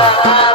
Bye.